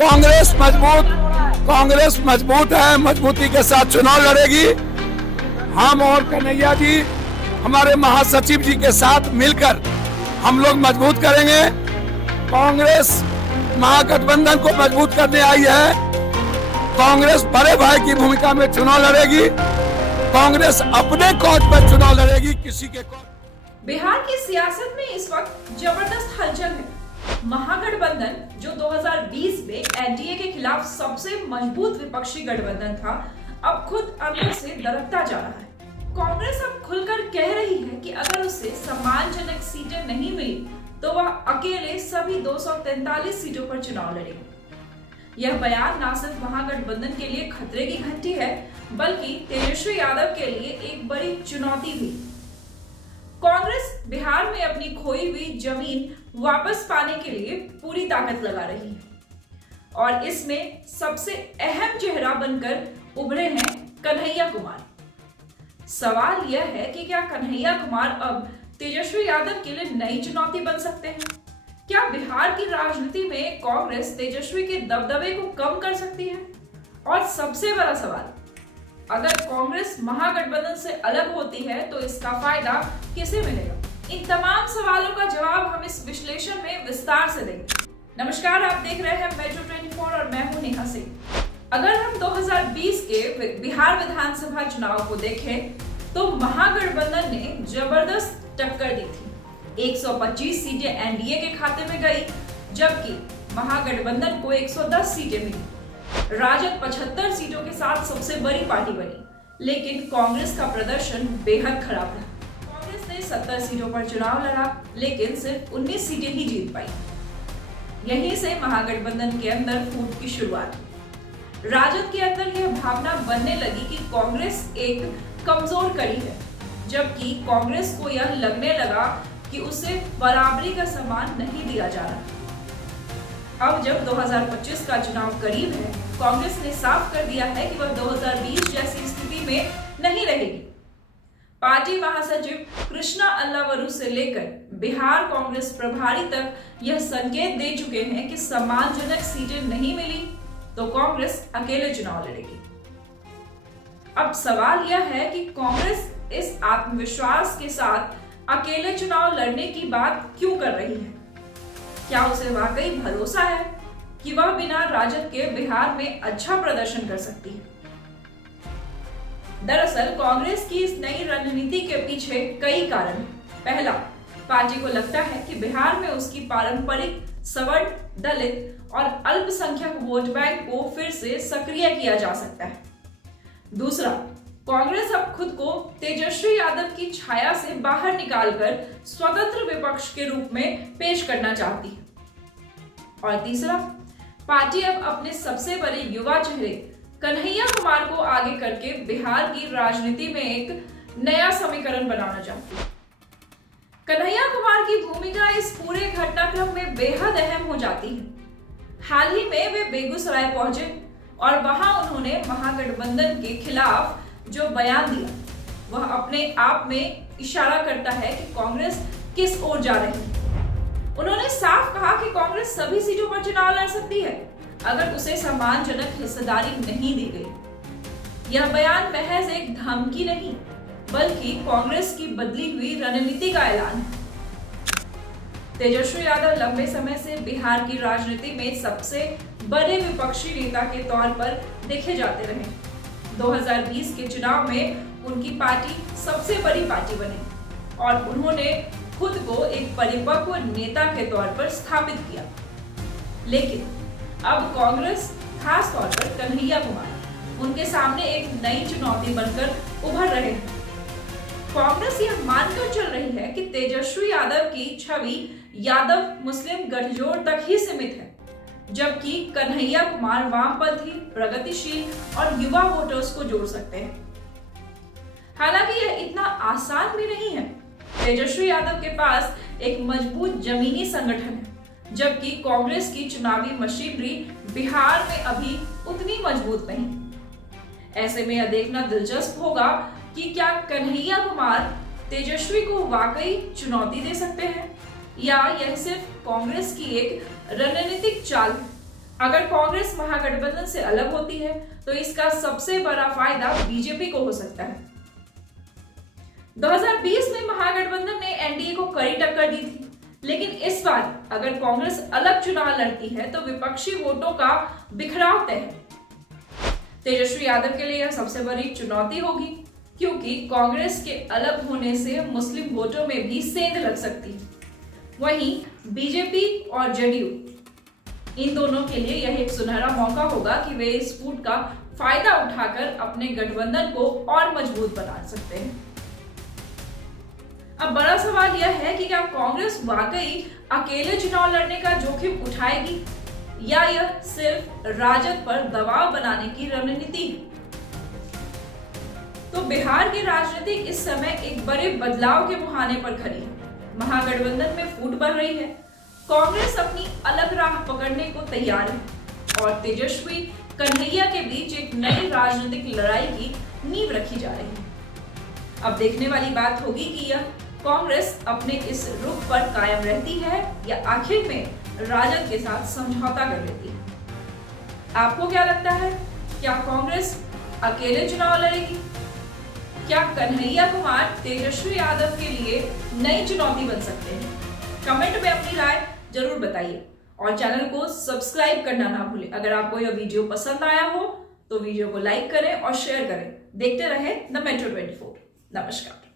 कांग्रेस मजबूत है, मजबूती के साथ चुनाव लड़ेगी। हम और कन्हैया जी हमारे महासचिव जी के साथ मिलकर हम लोग मजबूत करेंगे। कांग्रेस महागठबंधन को मजबूत करने आई है। कांग्रेस बड़े भाई की भूमिका में चुनाव लड़ेगी। कांग्रेस अपने कौज पर चुनाव लड़ेगी, किसी के कौज। बिहार की सियासत में इस वक्त जबरदस्त हलचल है। महागठबंधन जो 2020 में एनडीए के खिलाफ सबसे मजबूत विपक्षी गठबंधन था, अब खुद अंदर से दरकता जा रहा है। कांग्रेस अब खुलकर कह रही है कि अगर उसे सम्मानजनक सीटें नहीं मिली तो वह अकेले सभी 243 सीटों पर चुनाव लड़ेगी। यह बयान न सिर्फ महागठबंधन के लिए खतरे की घंटी है, बल्कि तेजस्वी यादव के लिए एक बड़ी चुनौती भी। कांग्रेस बिहार में अपनी खोई हुई जमीन वापस पाने के लिए पूरी ताकत लगा रही है और इसमें सबसे अहम चेहरा बनकर उभरे हैं कन्हैया कुमार। सवाल यह है कि क्या कन्हैया कुमार अब तेजस्वी यादव के लिए नई चुनौती बन सकते हैं? क्या बिहार की राजनीति में कांग्रेस तेजस्वी के दबदबे को कम कर सकती है? और सबसे बड़ा सवाल, अगर कांग्रेस महागठबंधन से अलग होती है तो इसका फायदा किसे मिलेगा? इन तमाम सवालों का जवाब हम इस विश्लेषण में विस्तार से देंगे। नमस्कार, आप देख रहे हैं मेट्रो 24 और मैं हूं नेहा सिंह। अगर हम 2020 के बिहार विधानसभा चुनाव को देखें तो महागठबंधन ने जबरदस्त टक्कर दी थी। 125 सीटें एनडीए के खाते में गई, जबकि महागठबंधन को 110 सीटें मिली। राजद 75 सीटों के साथ सबसे बड़ी पार्टी बनी, लेकिन कांग्रेस का प्रदर्शन बेहद खराब रहा। कांग्रेस ने 70 सीटों पर चुनाव लड़ा, लेकिन सिर्फ 19 सीटें ही जीत पाई। यहीं से महागठबंधन के अंदर फूट की शुरुआत हुई। राजद के अंदर यह भावना बनने लगी कि कांग्रेस एक कमजोर कड़ी है, जबकि कांग्रेस को यह लगने लगा कि उसे बराबरी का सम्मान नहीं दिया जा रहा। अब जब 2025 का चुनाव करीब है, कांग्रेस ने साफ कर दिया है कि वह 2020 जैसी स्थिति में नहीं रहेगी। पार्टी महासचिव कृष्णा अल्लावरू से लेकर बिहार कांग्रेस प्रभारी तक यह संकेत दे चुके हैं कि सम्मानजनक सीटें नहीं मिली तो कांग्रेस अकेले चुनाव लड़ेगी। अब सवाल यह है कि कांग्रेस इस आत्मविश्वास के साथ अकेले चुनाव लड़ने की बात क्यों कर रही है? क्या उसे वाकई भरोसा है कि वह बिना राजद के बिहार में अच्छा प्रदर्शन कर सकती है? दरअसल कांग्रेस की इस नई रणनीति के पीछे कई कारण हैं। पहला, पार्टी को लगता है कि बिहार में उसकी पारंपरिक सवर्ण, दलित और अल्पसंख्यक वोट बैंक को फिर से सक्रिय किया जा सकता है। दूसरा, कांग्रेस अब खुद को तेजस्वी यादव की छाया से बाहर निकालकर स्वतंत्र विपक्ष के रूप में पेश करना चाहती है। और तीसरा, पार्टी अब अपने सबसे बड़े युवा चेहरे कन्हैया कुमार को आगे करके बिहार की राजनीति में एक नया समीकरण बनाना चाहती है। कन्हैया कुमार की भूमिका इस पूरे घटनाक्रम में बेहद अहम हो जाती है। हाल ही में वे बेगूसराय पहुंचे और वहां उन्होंने महागठबंधन के खिलाफ जो बयान दिया, वह अपने आप में इशारा करता है कि कांग्रेस किस ओर जा रही है। उन्होंने साफ कहा कि कांग्रेस सभी सीटों पर चुनाव लड़ सकती है अगर उसे सम्मानजनक हिस्सेदारी नहीं दी गई। यह बयान महज एक धमकी नहीं, बल्कि कांग्रेस की बदली हुई रणनीति का ऐलान है। तेजस्वी यादव लंबे समय से बिहार की राजनीति में सबसे बड़े विपक्षी नेता के तौर पर देखे जाते रहे। 2020 के चुनाव में उनकी पार्टी सबसे बड़ी पार्टी बनी और उन्होंने खुद को एक परिपक्व नेता के तौर पर स्थापित किया। लेकिन अब कांग्रेस, खास तौर पर कन्हैया कुमार, उनके सामने एक नई चुनौती बनकर उभर रहे हैं। कांग्रेस यह मानकर चल रही है कि तेजस्वी यादव की छवि यादव मुस्लिम गठजोड़ तक ही सीमित है, जबकि कन्हैया कुमार वामपंथी, प्रगतिशील और युवा वोटर्स को जोड़ सकते हैं। हालांकि यह इतना आसान भी नहीं है। तेजस्वी यादव के पास एक मजबूत जमीनी संगठन है, जबकि कांग्रेस की चुनावी मशीनरी बिहार में अभी उतनी मजबूत नहीं। ऐसे में यह देखना दिलचस्प होगा कि क्या कन्हैया कुमार तेजस्वी को वाकई चुनौती दे सकते हैं या यह सिर्फ कांग्रेस की एक रणनीतिक चाल है। अगर कांग्रेस महागठबंधन से अलग होती है तो इसका सबसे बड़ा फायदा बीजेपी को हो सकता है। 2020 में महागठबंधन ने एनडीए को कड़ी टक्कर दी थी, लेकिन इस बार अगर कांग्रेस अलग चुनाव लड़ती है तो विपक्षी वोटों का बिखराव तय है। तेजस्वी यादव के लिए यह सबसे बड़ी चुनौती होगी, क्योंकि कांग्रेस के अलग होने से मुस्लिम वोटों में भी सेंध लग सकती है। वहीं बीजेपी और जेडीयू इन दोनों के लिए यह एक सुनहरा मौका होगा कि वे इस फूट का फायदा उठाकर अपने गठबंधन को और मजबूत बना सकते हैं। अब बड़ा सवाल यह है कि क्या कांग्रेस वाकई अकेले चुनाव लड़ने का जोखिम उठाएगी या यह सिर्फ राजद पर दबाव बनाने की रणनीति है। तो बिहार की राजनीति इस समय एक बड़े बदलाव के मुहाने पर खड़ी है। महागठबंधन में फूट बढ़ रही है, कांग्रेस अपनी अलग राह पकड़ने को तैयार है और तेजस्वी कन्हैया के बीच एक नई राजनीतिक लड़ाई की नींव रखी जा रही है। अब देखने वाली बात होगी कि यह कांग्रेस अपने इस रुख पर कायम रहती है या आखिर में राजद के साथ समझौता कर लेती है। आपको क्या लगता है, क्या कांग्रेस अकेले चुनाव लड़ेगी? क्या कन्हैया कुमार तेजस्वी यादव के लिए नई चुनौती बन सकते हैं? कमेंट में अपनी राय जरूर बताइए और चैनल को सब्सक्राइब करना ना भूलें। अगर आपको यह वीडियो पसंद आया हो तो वीडियो को लाइक करें और शेयर करें। देखते रहें द मेट्रो 24। नमस्कार।